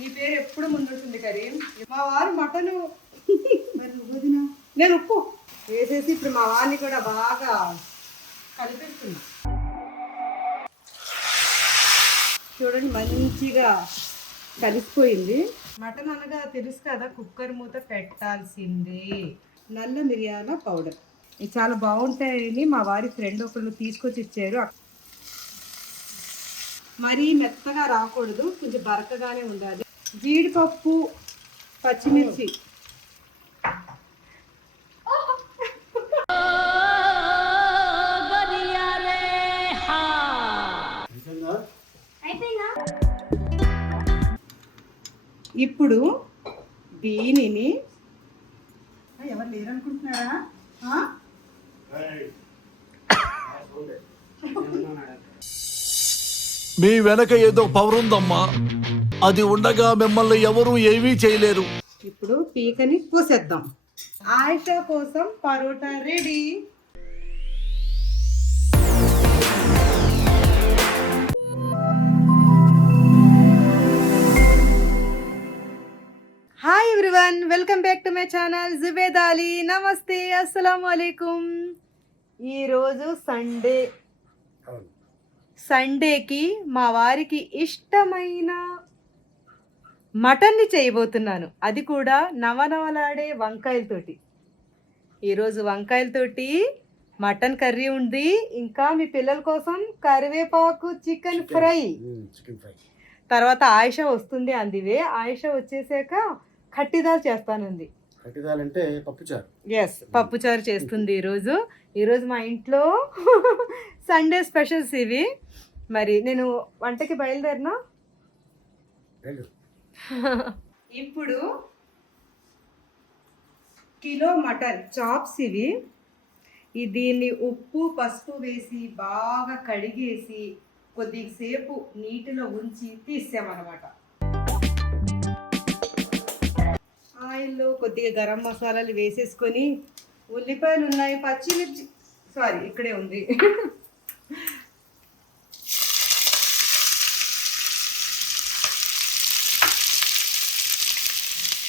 నీ పేరు ఎప్పుడు ముందుంటుంది కరీం? మా వారు మటను. నేను ఉప్పు. వేసేసి ఇప్పుడు మా వారిని కూడా బాగా కలిపిస్తున్నా. చూడండి మంచిగా కలిసిపోయింది. మటన్ అనగా తెలుసు కదా కుక్కర్ మూత పెట్టాల్సిందే. నల్ల మిరియాల పౌడర్. ఇది చాలా బాగుంటాయని మా వారి ఫ్రెండ్ ఒకళ్ళు తీసుకొచ్చి ఇచ్చారు. మరీ మెత్తగా రాకూడదు కొంచెం బరకగానే ఉండాలి. జీడిపప్పు పచ్చిమిర్చి. ఇప్పుడు దీనిని ఎవరు లేరనుకుంటున్నారా? ఆ? మీ వెనక ఏదో పవర్ ఉందమ్మా అది ఉండగా మిమ్మల్ని ఎవరూ ఏమీ చేయలేరు. ఇప్పుడు పీకని కోసేద్దాం. ఆయిషా కోసం parotta ready. Hi everyone welcome back to my channel Zubed Ali నమస్తే అస్సలం అయికుం ఈరోజు సండే సండేకి మా వారికి ఇష్టమైన మటన్ని చేయబోతున్నాను. అది కూడా నవనవలాడే వంకాయలతోటి. ఈరోజు వంకాయలతోటి మటన్ కర్రీ ఉంది. ఇంకా మీ పిల్లల కోసం కరివేపాకు చికెన్ ఫ్రై. Chicken fry. తర్వాత ఆయిష వస్తుంది అందివే. ఆయిష వచ్చేసాక కట్టిదాల్ చేస్తానంది. కట్టిదాలంటే పప్పుచారు. ఎస్ పప్పుచారు చేస్తుంది ఈరోజు. ఈరోజు మా ఇంట్లో సండే స్పెషల్స్ ఇవి. మరి నేను వంటకి బయలుదేరినా? ఇప్పుడు కిలో మటన్ చాప్స్ ఇవి. ఈ దీన్ని ఉప్పు పసుపు వేసి బాగా కడిగేసి కొద్దిసేపు నీటిలో ఉంచి తీసామన్నమాట ఆయిల్లో కొద్దిగా గరం మసాలాలు వేసేసుకొని ఉల్లిపాయలు ఉన్నాయి పచ్చిమిర్చి సారీ ఇక్కడే ఉంది.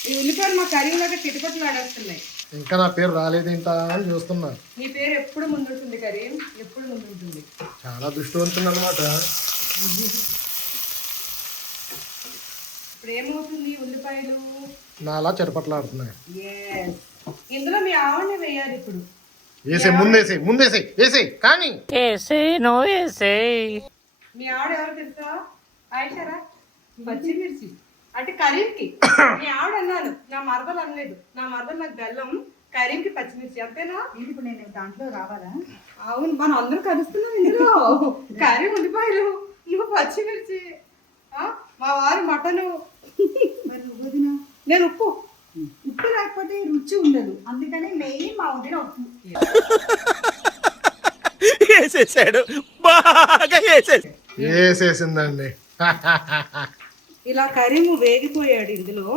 ఈ ఉల్లిపాయలు మా ఆడేస్తున్నాయి. ఇంకా నా పేరు రాలేదేంటా అని చూస్తున్నా. నీ పేరు ఎప్పుడు ముందుంటుంది కరీం? ఎప్పుడు ముందుంటుంది? చాలా దృష్టివంతుంది అనమాట ఇప్పుడు ఏమవుతుంది ఉల్లిపాయలు? నాలా చెరపట్లాడుతున్నాయి. Yes. ఇందులో మీ ఆవిడని వేయాలి ఇప్పుడు. వేసే ముందేసే ముందేసే వేసే కానీ. మీ ఆవిడ ఎవరు తెలుసా? ఆయిషారా? పచ్చిమిర్చి. అంటే కరీంకి. మీ ఆవిడ అన్నాను నా మరదలు అనలేదు. నా మరదలు నాకు బెల్లం కరీంకి పచ్చిమిర్చి. అంతేనా? ఇప్పుడు నేను దాంట్లో రావాలా? అవును మనం అందరం కలుస్తున్నాం ఇందులో. కర్రీ ఉల్లిపాయలు నువ్వు పచ్చిమిర్చి. ఆ? మా వారు మటను. మరి నువ్వు నేను ఉప్పు. ఉప్పు లేకపోతే రుచి ఉండదు. అందుకని మెయిన్ మా వదిన ఉప్పు. వేసేసాడు. బాగా వేసేసిందండి. ఇలా కరీము వేగిపోయాడు ఇందులో.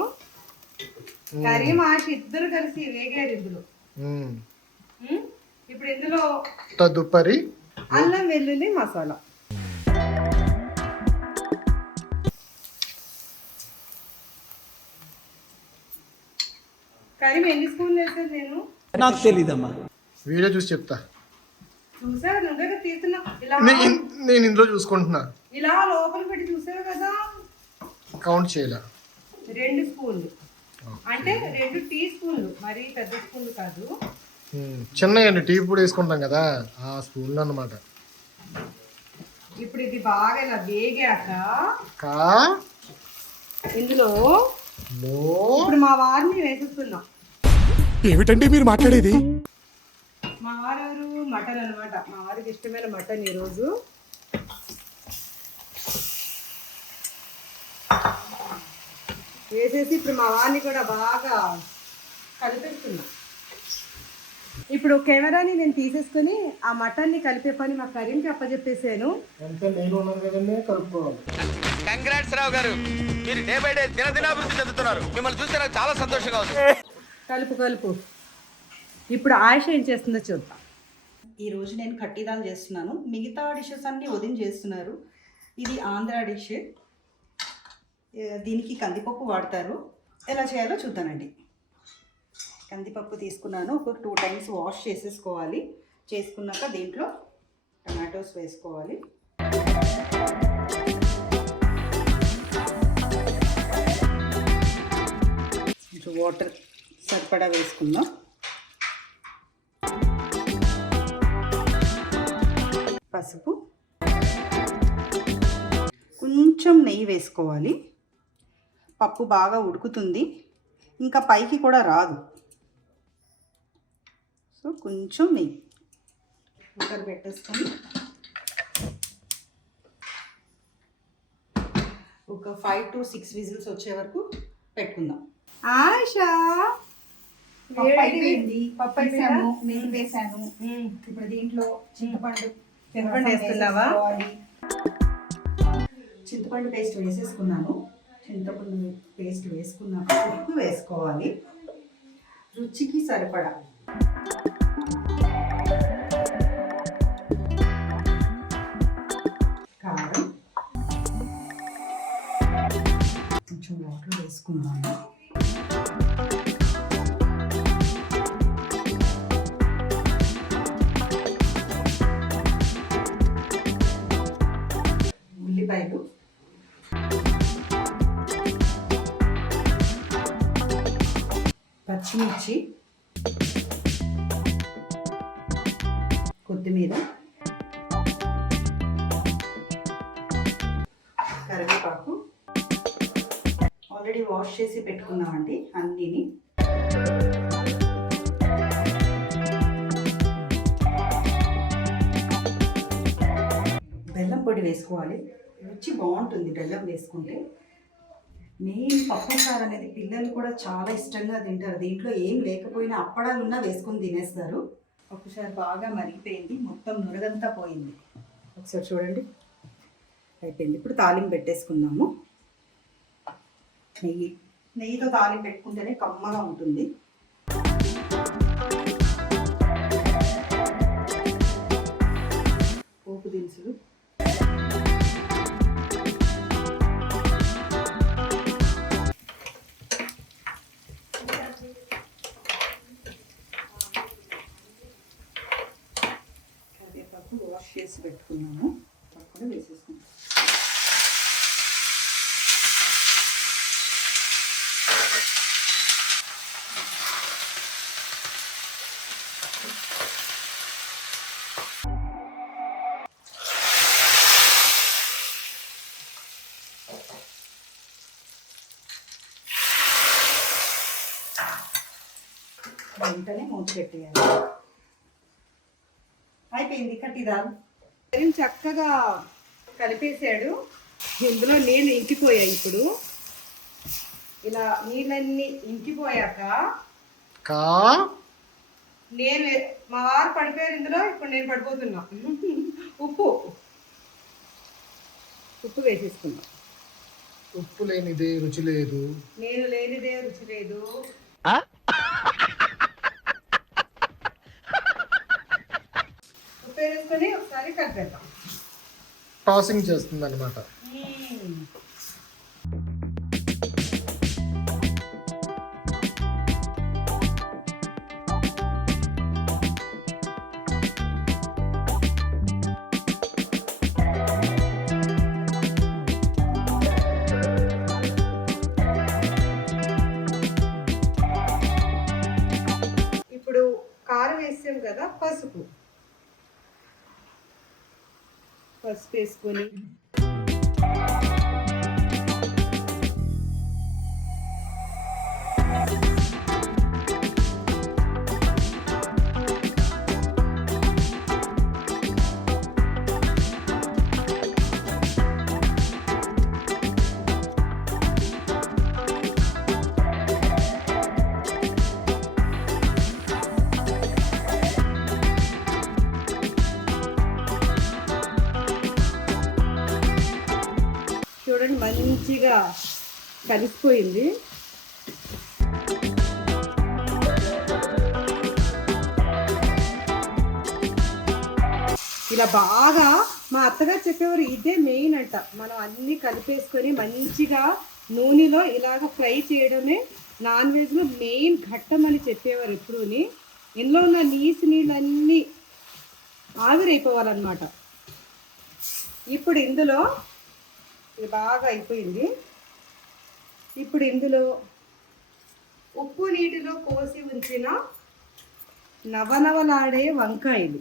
కరీం ఆశ ఇద్దరు కలిసి వేగారు ఇందులో? ఇప్పుడు ఇందులో తదుపరి అల్లం వెల్లుల్లి మసాలా. కరీం ఎన్ని స్పూన్లు వేసాను నేను? నాకు తెలీదమ్మా. వీడియో చూసి చెప్తా. చూసావు? నువ్వే తీస్తున్నా. నేను ఇందులో చూసుకుంటున్నా. ఇలా లోపల పెట్టి చూసావు కదా? కౌంట్ చేయలే. రెండు స్పూన్లు. అంటే రెండు టీ స్పూన్లు. మరీ పెద్ద స్పూన్లు కాదు. చిన్నయండి. టీ పొడి వేసుకుంటాం కదా ఆ స్పూన్లు అన్నమాట. ఇప్పుడు ఇది బాగా ఇలా వేగాక కా? ఇందులో లో ఇప్పుడు మా వారిని వేసేస్తున్నాం. ఏమిటండి మీరు మాట్లాడేది? మా వారు మటన్ అనమాట మా వారికి ఇష్టమైన మటన్ ఈరోజు. వేసేసి ఇప్పుడు మా వారిని కూడా బాగా కలిపేస్తున్నా ఇప్పుడు కెమెరాని నేను తీసేసుకొని ఆ మటన్ని కలిపే పని మా కరీంకి అప్పచెప్పేసాను కంగ్రాట్స్ రావు గారు. మీరు డే బై డే దినదినాభివృద్ధి చెందుతున్నారు. మిమ్మల్ని చూస్తే నాకు చాలా సంతోషంగా ఉంది. కలుపు కలుపు. ఇప్పుడు ఆయుష ఏం చేస్తుందో చూద్దాం. ఈరోజు నేను కట్టిదాలు చేస్తున్నాను. మిగతా డిషెస్ అన్నీ వదిన చేస్తున్నారు. ఇది ఆంధ్ర డిష్ దీనికి కందిపప్పు వాడతారు. ఎలా చేయాలో చూద్దానండి కందిపప్పు తీసుకున్నాను. ఒక టూ టైమ్స్ వాష్ చేసేసుకోవాలి. చేసుకున్నాక దీంట్లో టమాటోస్ వేసుకోవాలి. వాటర్ సరిపడా వేసుకుందాం. పసుపు. కొంచెం నెయ్యి వేసుకోవాలి. పప్పు బాగా ఉడుకుతుంది. ఇంకా పైకి కూడా రాదు. సో కొంచెం నెయ్యి. కుక్కర్ పెట్టేసుకొని ఒక ఫైవ్ టు సిక్స్ విజిల్స్ వచ్చే వరకు పెట్టుకుందాం. ఆశా పప్పు అయిపోయింది. పప్పు? నెయ్యి వేసాను. ఇప్పుడు దీంట్లో చింతపండు చింతపండు? వేసేసుకోవాలి. చింతపండు పేస్ట్ వేసేసుకున్నాను. చింతపండు పేస్ట్ వేసుకున్నాక ఉప్పు వేసుకోవాలి. రుచికి సరిపడా. కారం. కొంచెం వాటర్ వేసుకున్నాను పచ్చిమిర్చి కొత్తిమీర కరివేపాకు. ఆల్రెడీ వాష్ చేసి పెట్టుకున్నామండి అన్నిని. బెల్లం పొడి వేసుకోవాలి. రుచి బాగుంటుంది బెల్లం వేసుకుంటే. మెయిన్ పప్పు చారు అనేది పిల్లలు కూడా చాలా ఇష్టంగా తింటారు. దీంట్లో ఏం లేకపోయినా అప్పడాలు ఉన్నా వేసుకొని తినేస్తారు. పప్పు చారు బాగా మరిగిపోయింది. మొత్తం నురగంతా పోయింది. ఒకసారి చూడండి. అయిపోయింది. ఇప్పుడు తాలింపు పెట్టేసుకుందాము. నెయ్యి. నెయ్యితో తాలింపు పెట్టుకుంటేనే కమ్మగా ఉంటుంది. పోపు దినుసులు. వెంటనే మూత పెట్టేయాలి. అయిపోయింది కట్టిదాలు చక్కగా కలిపేశాడు. ఇందులో నీళ్ళు ఇంకిపోయాయి ఇప్పుడు. ఇలా నీళ్ళన్నీ ఇంకిపోయాక కా? నేను మా వారు పడిపోయారు ఇందులో ఇప్పుడు నేను పడిపోతున్నా. ఉప్పు. ఉప్పు వేసేసుకున్నా ఉప్పు లేనిది రుచి లేదు. నేను లేనిదే రుచి లేదు. వేసుకొని ఒకసారి కలిపేద్దాం టాసింగ్ చేస్తుంది అనమాట. ఇప్పుడు కారం వేసాం కదా పసుపు పసుపు వేసుకొని మంచిగా కలిసిపోయింది. ఇలా బాగా మా అత్తగారు చెప్పేవారు ఇదే మెయిన్ అంట. మనం అన్నీ కలిపేసుకొని మంచిగా నూనెలో ఇలాగ ఫ్రై చేయడమే నాన్ వెజ్లో మెయిన్ ఘట్టం అని చెప్పేవారు ఎప్పుడూని. ఇందులో ఉన్న నీసి నీళ్ళన్నీ ఆవిరైపోవాలన్నమాట. ఇప్పుడు ఇందులో ఇది బాగా అయిపోయింది. ఇప్పుడు ఇందులో ఉప్పు నీటిలో కోసి ఉంచిన నవనవలాడే వంకాయలు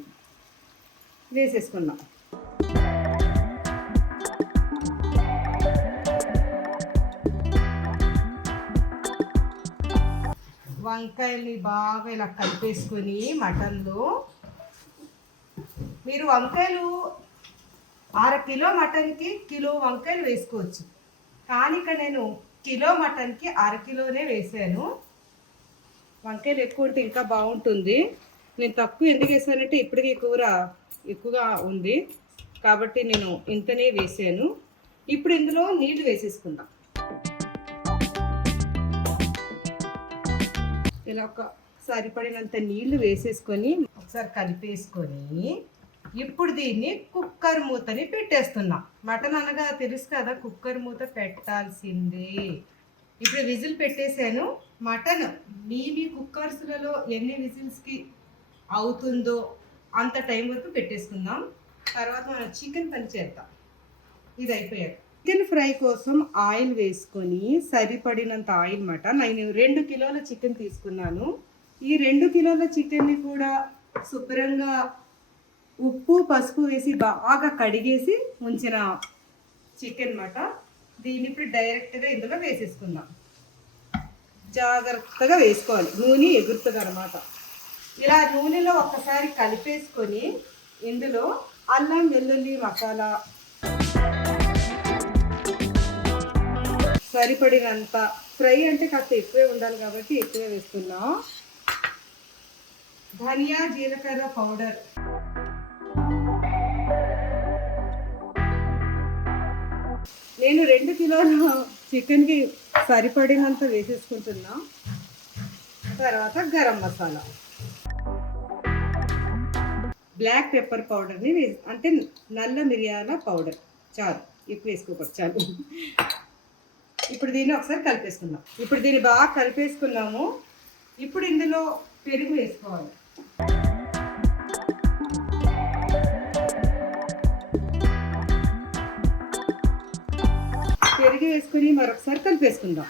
వేసేసుకున్నాం. వంకాయల్ని బాగా ఇలా కలిపేసుకొని మటన్లో మీరు వంకాయలు అర కిలో మటన్కి కిలో వంకాయలు వేసుకోవచ్చు. కానీ ఇక్కడ నేను కిలో మటన్కి అర కిలోనే వేసాను. వంకాయలు ఎక్కువ ఉంటే ఇంకా బాగుంటుంది. నేను తక్కువ ఎందుకు వేసానంటే ఇప్పటికీ కూర ఎక్కువగా ఉంది. కాబట్టి నేను ఇంతనే వేసాను. ఇప్పుడు ఇందులో నీళ్ళు వేసేసుకుందాం. ఇలా ఒక సరిపడినంత నీళ్ళు వేసేసుకొని ఒకసారి కలిపేసుకొని ఇప్పుడు దీన్ని కుక్కర్ మూతని పెట్టేస్తున్నా. మటన్ అనగా తెలుసు కదా కుక్కర్ మూత పెట్టాల్సిందే. ఇప్పుడు విజిల్ పెట్టేశాను. మటన్ మీ మీ కుక్కర్స్లలో ఎన్ని విజిల్స్కి అవుతుందో అంత టైం వరకు పెట్టేసుకుందాం. తర్వాత మనం చికెన్ పని చేద్దాం. ఇది అయిపోయాక. చికెన్ ఫ్రై కోసం ఆయిల్ వేసుకొని సరిపడినంత ఆయిల్ మాట నేను రెండు కిలోల చికెన్ తీసుకున్నాను. ఈ రెండు కిలోల చికెన్ని కూడా శుభ్రంగా ఉప్పు పసుపు వేసి బాగా కడిగేసి ఉంచిన చికెన్ మాట. దీన్ని ఇప్పుడు డైరెక్ట్గా ఇందులో వేసేసుకుందాం. జాగ్రత్తగా వేసుకోవాలి. నూనె ఎగురుతుంది అనమాట ఇలా నూనెలో ఒక్కసారి కలిపేసుకొని ఇందులో అల్లం వెల్లుల్లి మసాలా సరిపడినంత ఫ్రై అంటే కాస్త ఎక్కువే ఉండాలి కాబట్టి ఎక్కువే వేస్తున్నాం. ధనియా జీలకర్ర పౌడర్. నేను రెండు కిలోల చికెన్కి సరిపడినంత వేసేసుకుంటున్నా. తర్వాత గరం మసాలా. బ్లాక్ పెప్పర్ పౌడర్ని అంటే నల్ల మిరియాల పౌడర్. చాలు ఎక్కువ వేసుకోకూడదు చాలు. ఇప్పుడు దీన్ని ఒకసారి కలిపేసుకుందాం. ఇప్పుడు దీన్ని బాగా కలిపేసుకున్నాము. ఇప్పుడు ఇందులో పెరుగు వేసుకోవాలి. అలాగే వేసుకుని మరొకసారి కలిపేసుకుందాం.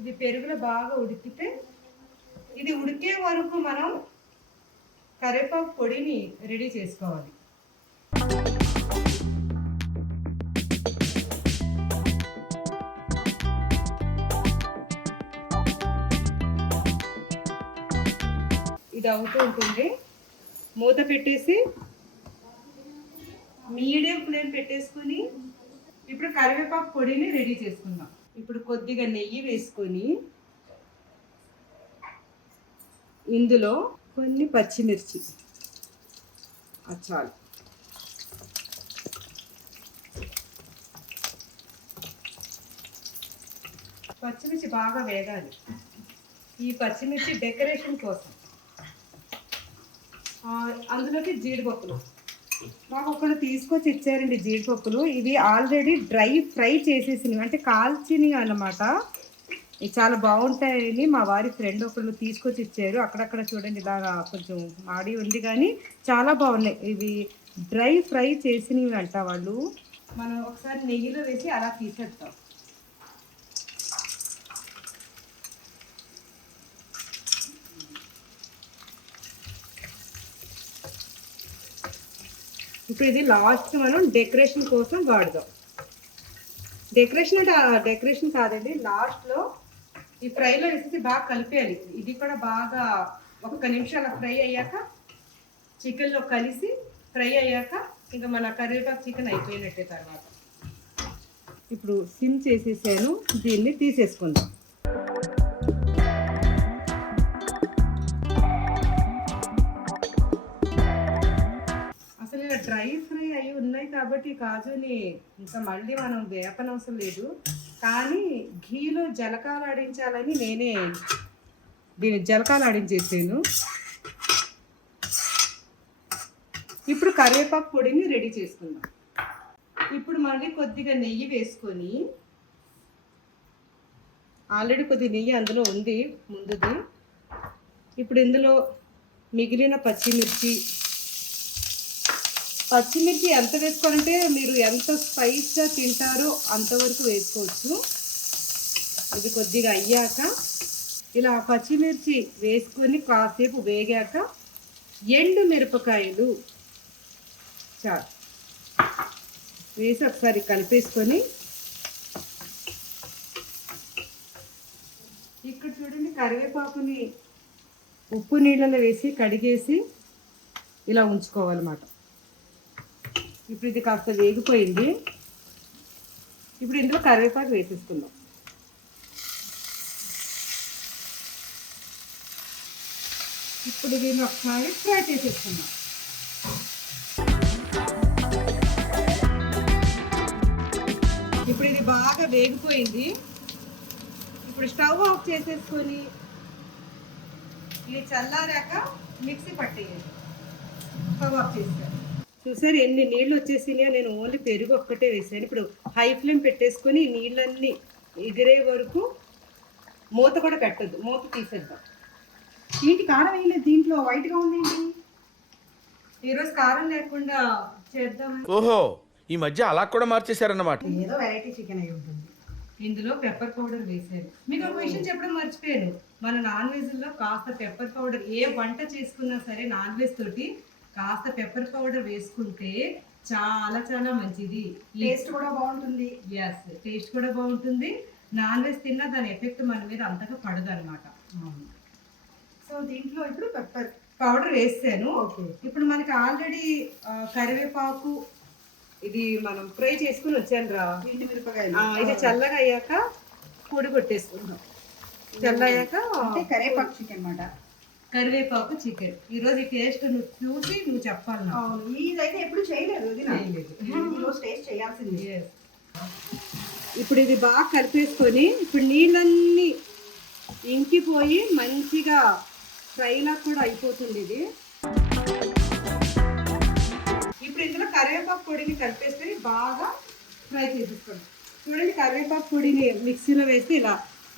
ఇది పెరుగులో బాగా ఉడికితే ఇది ఉడికే వరకు మనం కరివేపాకు పొడిని రెడీ చేసుకోవాలి. ఇది అవుతూ ఉంటుంది. మూత పెట్టేసి మీడియం ఫ్లేమ్ పెట్టేసుకొని ఇప్పుడు కరివేపాకు పొడిని రెడీ చేసుకుందాం. ఇప్పుడు కొద్దిగా నెయ్యి వేసుకొని ఇందులో కొన్ని పచ్చిమిర్చి అచ్చాలు. చాలు పచ్చిమిర్చి బాగా వేగాలి. ఈ పచ్చిమిర్చి డెకరేషన్ కోసం. అందులోకి జీడిపప్పులు. మాకు ఒకళ్ళు తీసుకొచ్చి ఇచ్చారండి జీడిపప్పులు. ఇవి ఆల్రెడీ డ్రై ఫ్రై చేసేసినవి. అంటే కాల్చినవి అన్నమాట. ఇవి చాలా బాగుంటాయని మా వారి ఫ్రెండ్ ఒకళ్ళు తీసుకొచ్చి ఇచ్చారు. అక్కడక్కడ చూడండి ఇలాగా కొంచెం మాడి ఉంది కానీ చాలా బాగున్నాయి. ఇవి డ్రై ఫ్రై చేసినవి అంట వాళ్ళు. మనం ఒకసారి నెయ్యిలో వేసి అలా తీసేస్తాం ఇప్పుడు ఇది లాస్ట్ మనం డెకరేషన్ కోసం వాడదాం. డెకరేషన్ అంటే డెకరేషన్ కాదండి. లాస్ట్లో ఈ ఫ్రైలో వేసేసి బాగా కలిపేయాలి. ఇది కూడా బాగా ఒక్క నిమిషాల ఫ్రై అయ్యాక చికెన్లో కలిసి ఫ్రై అయ్యాక ఇంకా మన కర్రీపాకు చికెన్ అయిపోయినట్టే తర్వాత. ఇప్పుడు సిమ్ చేసేసాను. దీన్ని తీసేసుకుందాం. కాబట్టి కాజుని ఇంకా మళ్ళీ మనం వేపనవసరం లేదు. కానీ ఘీలో జలకాలు ఆడించాలని నేనే దీని జలకాలు ఆడించేసాను. ఇప్పుడు కరివేపాకు పొడిని రెడీ చేసుకుందాం. ఇప్పుడు మళ్ళీ కొద్దిగా నెయ్యి వేసుకొని ఆల్రెడీ కొద్దిగా నెయ్యి అందులో ఉంది ముందుది. ఇప్పుడు ఇందులో మిగిలిన పచ్చిమిర్చి పచ్చిమిర్చి ఎంత వేసుకోవాలంటే మీరు ఎంత స్పైస్గా తింటారో అంతవరకు వేసుకోవచ్చు. ఇది కొద్దిగా అయ్యాక ఇలా పచ్చిమిర్చి వేసుకొని కాసేపు వేగాక ఎండు మిరపకాయలు చాలు. వేసి ఒకసారి కలిపేసుకొని ఇక్కడ చూడండి కరివేపాకుని ఉప్పు నీళ్ళలో వేసి కడిగేసి ఇలా ఉంచుకోవాలన్నమాట. ఇప్పుడు ఇది కాస్త వేగిపోయింది. ఇప్పుడు ఇందులో కరివేపాకు వేసేసుకుందాం. ఇప్పుడు దీన్ని ఒకసారి ఫ్రై చేసేసుకుందాం. ఇప్పుడు ఇది బాగా వేగిపోయింది. ఇప్పుడు స్టవ్ ఆఫ్ చేసేసుకొని ఇది చల్లారాక మిక్సీ పట్టేయండి. స్టవ్ ఆఫ్ చేసాను చూసారు ఎన్ని నీళ్ళు వచ్చేసినాయో నేను ఓన్లీ పెరుగు ఒక్కటే వేసాను. ఇప్పుడు హై ఫ్లేమ్ పెట్టేసుకొని నీళ్ళన్నీ ఎగిరే వరకు మూత కూడా పెట్టద్దు మూత తీసేద్దాం. ఏంటి కారం వేయలేదు దీంట్లో? వైట్గా ఉంది ఏంటి? ఈరోజు కారం లేకుండా చేద్దాం. ఓహో ఈ మధ్య అలా కూడా మార్చేశారన్నమాట. ఏదో వెరైటీ చికెన్ అయి ఉంటుంది. ఇందులో పెప్పర్ పౌడర్ వేసాను మీకు ఒక విషయం చెప్పడం మర్చిపోయాను. మన నాన్ వెజ్లో కాస్త పెప్పర్ పౌడర్ ఏ వంట చేసుకున్నా సరే నాన్ వెజ్ తోటి కాస్త పెప్పర్ పౌడర్ వేసుకుంటే చాలా చాలా మంచిది. టేస్ట్ కూడా బాగుంటుంది. ఎస్ టేస్ట్ కూడా బాగుంటుంది. నాన్ వెజ్ తిన్నా దాని ఎఫెక్ట్ మన మీద అంతగా పడదు అనమాట సో దీంట్లో ఇప్పుడు పెప్పర్ పౌడర్ వేసాను. ఓకే. ఇప్పుడు మనకి ఆల్రెడీ కరివేపాకు ఇది మనం ఫ్రై చేసుకుని వచ్చాను రా. ఇది చల్లగా అయ్యాక పొడి కొట్టేసుకుందాం. చల్లయ్యాక అంటే కరేపాకు చికెన్ అన్నమాట. కరివేపాకు చికెన్. ఈరోజు ఈ టేస్ట్ నువ్వు చూసి నువ్వు చెప్పాలి అవును. ఇదైతే ఎప్పుడు చేయలేదు. ఈరోజు టేస్ట్ చేయాల్సింది. ఇప్పుడు ఇది బాగా కలిపేసుకొని ఇప్పుడు నీళ్ళన్నీ ఇంకిపోయి మంచిగా ఫ్రైలా కూడా అయిపోతుంది ఇది. ఇప్పుడు ఇందులో కరివేపాకు పొడిని కలిపేసుకొని బాగా ఫ్రై చేసేసుకోండి. చూడండి కరివేపాకు పొడిని మిక్సీలో వేస్తే ఇలా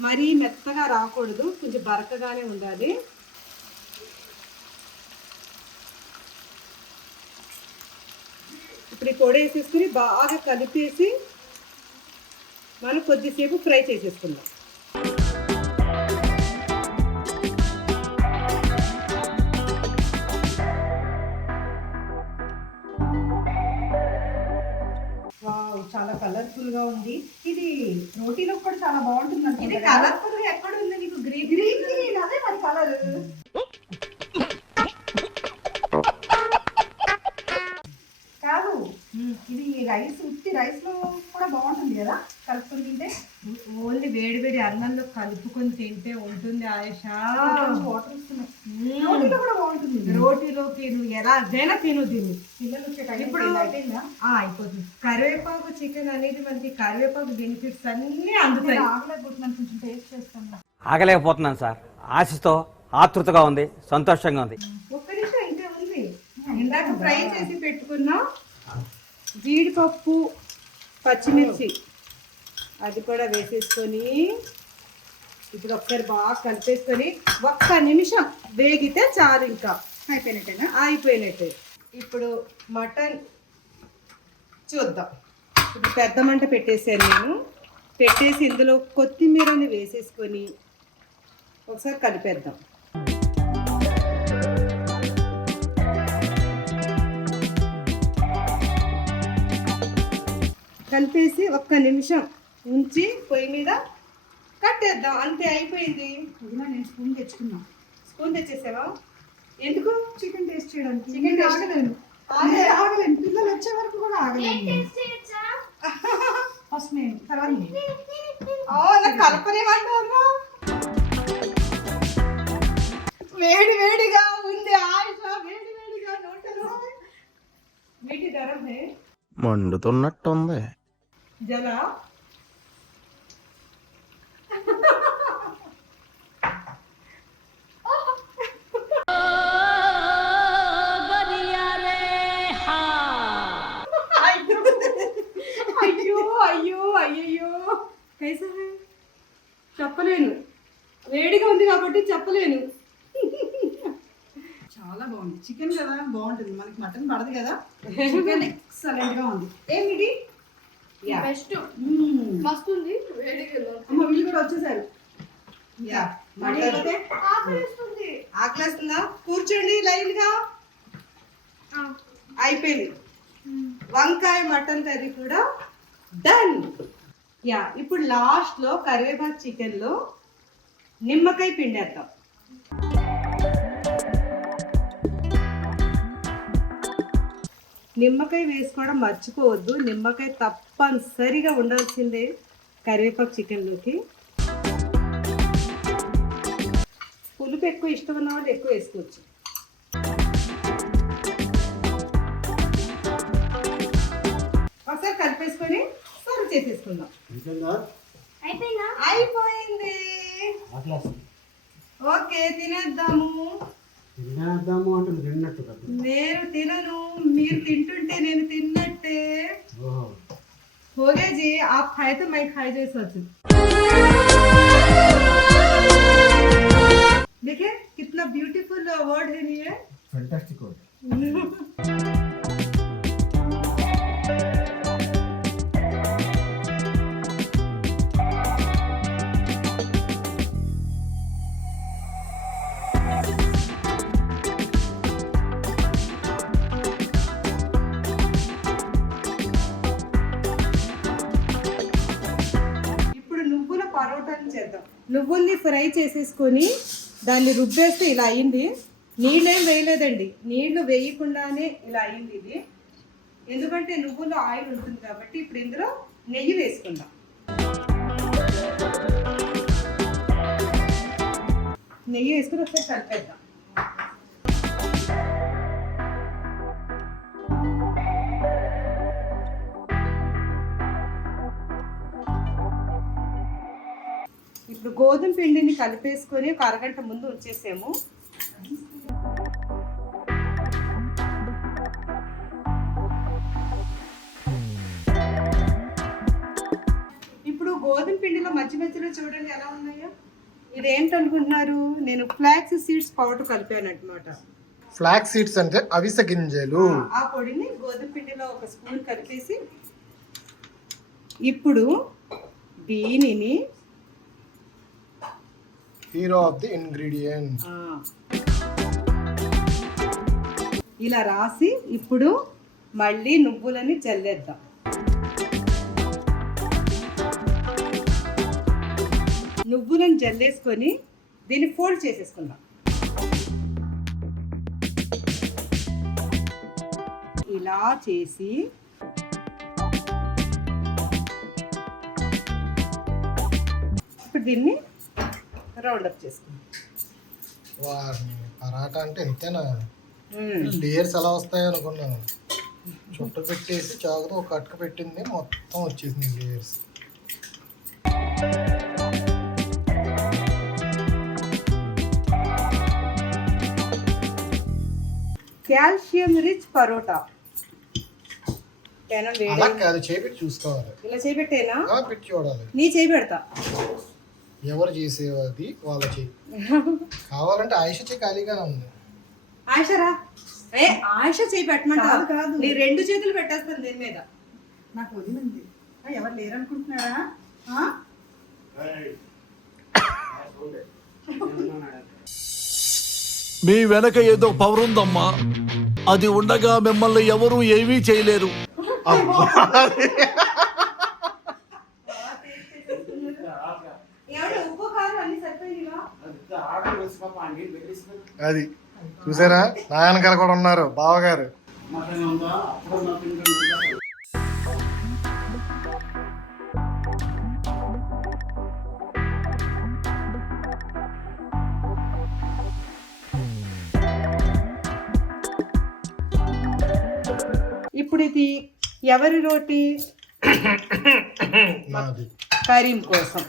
మరీ మెత్తగా రాకూడదు. కొంచెం బరకగానే ఉండాలి. ఇప్పుడు ఈ పొడి వేసేసుకుని బాగా కలిపేసి మనం కొద్దిసేపు ఫ్రై చేసేసుకుందాం. చాలా కలర్ఫుల్గా ఉంది. ఇది రోటీలో కూడా చాలా బాగుంటుంది ఇది కలర్ఫుల్గా ఎక్కడ ఉంది నీకు? గ్రీన్ గ్రీన్ గ్రీన్ అదే మరి కలర్ రైస్ ఉత్తి రైస్లో కూడా బాగుంటుంది కదా? కలుపుకొని తింటే? ఓన్లీ వేడి వేడి అన్నంలో కలుపుకొని తింటే ఉంటుంది ఆయుష. వాటర్ రోటీలో కూడా బాగుంటుంది. రోటీలోకి నువ్వు ఎలా అదైనా తిను తిను. పిల్లలు ఇప్పుడు అయిపోతుంది. కరివేపాకు చికెన్ అనేది మనకి కరివేపాకు బెనిఫిట్స్ అన్నీ అందుతాయి. ఆగలేకపోతున్నాను. కొంచెం టేస్ట్ చేస్తాను ఆగలేకపోతున్నాను సార్. ఆశతో ఆతృతగా ఉంది సంతోషంగా ఉంది. ఒక్క నిమిషం ఇంకా ఉంది. ఇందాక ఫ్రై చేసి పెట్టుకున్నా. జీడిపప్పు పచ్చిమిర్చి. అది కూడా వేసేసుకొని ఇప్పుడు ఒకసారి బాగా కలిపేసుకొని ఒక్క నిమిషం వేగితే చాలు ఇంకా. అయిపోయినట్టేనా? అయిపోయినట్టే. ఇప్పుడు మటన్ చూద్దాం. ఇప్పుడు పెద్ద మంట పెట్టేసాను నేను. పెట్టేసి ఇందులో కొత్తిమీరని వేసేసుకొని ఒకసారి కలిపేద్దాం. కలిపేసి ఒక్క నిమిషం ఉంచి పొయ్యి మీద కట్టేద్దాం. అంతే అయిపోయింది. వదినా నేను స్పూన్ తెచ్చుకున్నా. స్పూన్ తెచ్చేసావా? ఎందుకు చికెన్ టేస్ట్ చేయడానికి? taste- ఆగలేను. ఆగలేను. పిల్లలు వచ్చే వరకు కూడా ఆగలేను ఫస్ట్ నేను తర్వాత కలపనేమంటారు వేడి వేడిగా ఉంది ఆయుష వేడి వేడిగా నోటలో. వీటి హే. మండుతున్నట్టుంది. జల. చెప్పలేను. వేడిగా ఉంది కాబట్టి చెప్పలేను. చాలా బాగుంది. చికెన్ కదా బాగుంటుంది. మనకి మటన్ పడదు కదా. చికెన్ ఎక్సలెంట్గా ఉంది. ఇప్పుడు లాస్ట్లో కరివేపాకు చికెన్లో నిమ్మకాయ పిండేద్దాం నిమ్మకాయ వేసుకోవడం మర్చిపోవద్దు. నిమ్మకాయ తప్పనిసరిగా ఉండాల్సిందే కరివేపాకు చికెన్లోకి పులుపు ఎక్కువ ఇష్టం ఉన్న వాళ్ళు ఎక్కువ వేసుకోవచ్చు. ఒకసారి కలిపేసుకొని చేసేసుకుందాం అయిపోయిందా అయిపోయింది ఓకే తినేద్దాము నేను తినను మీరు తింటుంటే నేను తిన్నట్టే हो गया जी आप खाए तो मैं खाए जो सच देखिए कितना ब्यूटीफुल वर्ड है नहीं है ఇప్పుడు ఫ్రై చేసేసుకొని దాన్ని రుబ్బేస్తే ఇలా అయింది. నీళ్ళేం వేయలేదండి. నీళ్ళు వేయకుండానే ఇలా అయింది ఇది. ఎందుకంటే నువ్వులో ఆయిల్ ఉంటుంది కాబట్టి ఇప్పుడు ఇందులో నెయ్యి వేసుకుందాం. నెయ్యి వేసుకుని ఒకసారి కలిపేద్దాం. ఇప్పుడు గోధుమ పిండిని కలిపేసుకొని ఒక అరగంట ముందు ఉంచేసాము. ఇప్పుడు గోధుమ పిండిలో మధ్య మధ్యలో చూడండి ఎలా ఉన్నాయో. ఇది ఏంటనుకుంటున్నారు నేను ఫ్లాక్స్ సీడ్స్ పౌడర్ కలిపాను అనమాట ఫ్లాక్ సీడ్స్ అంటే అవిసె గింజలు. ఆ పొడిని గోధుమ పిండిలో ఒక స్పూన్ కలిపేసి ఇప్పుడు దీనిని హీరో ఆఫ్ ది ఇంగ్రీడియంట్ ఇలా రాసి ఇప్పుడు మళ్ళీ నువ్వులని జల్లేద్దాం నువ్వులను జల్లేసుకొని దీన్ని ఫోల్డ్ చేసేసుకుందాం. ఇలా చేసి ఇప్పుడు దీన్ని రౌండప్ చేసుకుందాం. వారిని పరాటా అంటే ఇంతేనా? మ్మ్. లేయర్స్ ఎలా వస్తాయో అనుకున్నాను. చుట్ట పెట్టేసి చాకుతో ఒక అటుక పెట్టింది మొత్తం వచ్చేసింది లేయర్స్ కాల్షియం రిచ్ పరోటా అలా కాదు చేపెట్టి చూసుకోవాలి. ఇలా చేపెట్టేనా? పెట్టి చూడాలి. నీ చేయి పెడతా ఎవరు చేసేది వాళ్ళ చేయి. కావాలంటే ఆయుష చేయి ఖాళీగానే ఉంది. ఆయిషరా ఏ ఆయిష చేయి పెట్టమంటా కాదు. నీ రెండు చేతులు పెట్టేస్తాను దీని మీద. నాకు వదిలింది. ఎవరు లేరనుకుంటున్నారా? ఆ? మీ వెనక ఏదో పవర్ ఉందమ్మా అది ఉండగా మిమ్మల్ని ఎవరూ ఏమీ చేయలేరు ఏమంటే ఉప్పు కారం అన్ని సరిపోయిందిగా అది. చూసారా? నాయనగారు కూడా ఉన్నారు బావగారు. ఇప్పుడు ఇది ఎవరి రోటి? కరీం కోసం.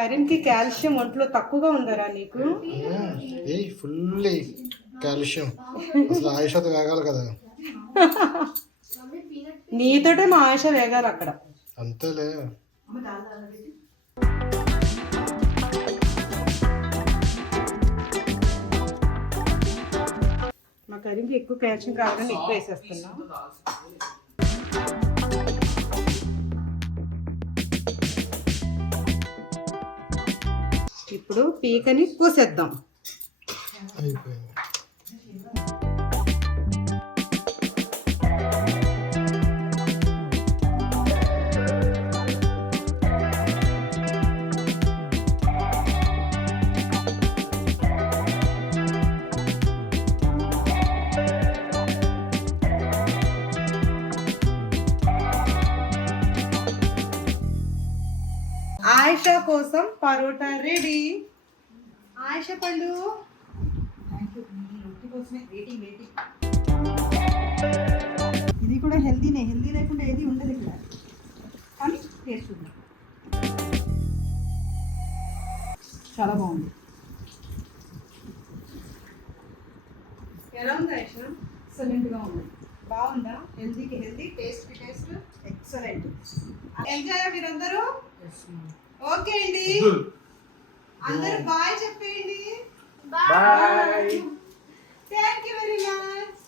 ఐరన్కి కాల్షియం ఒంట్లో తక్కువగా ఉందరా నీకు? ఫుల్ కాల్షియం అసలు ఆయుషతో వేగాలి కదా. నీతోటే మా ఆయుష వేగాలి అక్కడ. అంతేలే. మా కరీంకి ఎక్కువ కాల్షియం కావాలని ఎక్కువ వేసేస్తున్నాం. ఇప్పుడు పీకని కోసేద్దాం. అయిపోయింది. కోసం పరోటా రెడీ. ఆయిషా పళ్ళు ఇది కూడా హెల్దీనే హెల్దీ లేకుండా ఏది ఉండదు ఇక్కడ. కానీ టేస్ట్ ఉంది. చాలా బాగుంది. ఎలా ఉంది ఆయిషా ఎక్సలెంట్గా ఉంది. బాగుందా? హెల్దీకి healthy taste taste excellent enjoy మీరందరూ. ఓకే అండి. అందరూ బాయ్ చెప్పేయండి. Bye. Thank you very much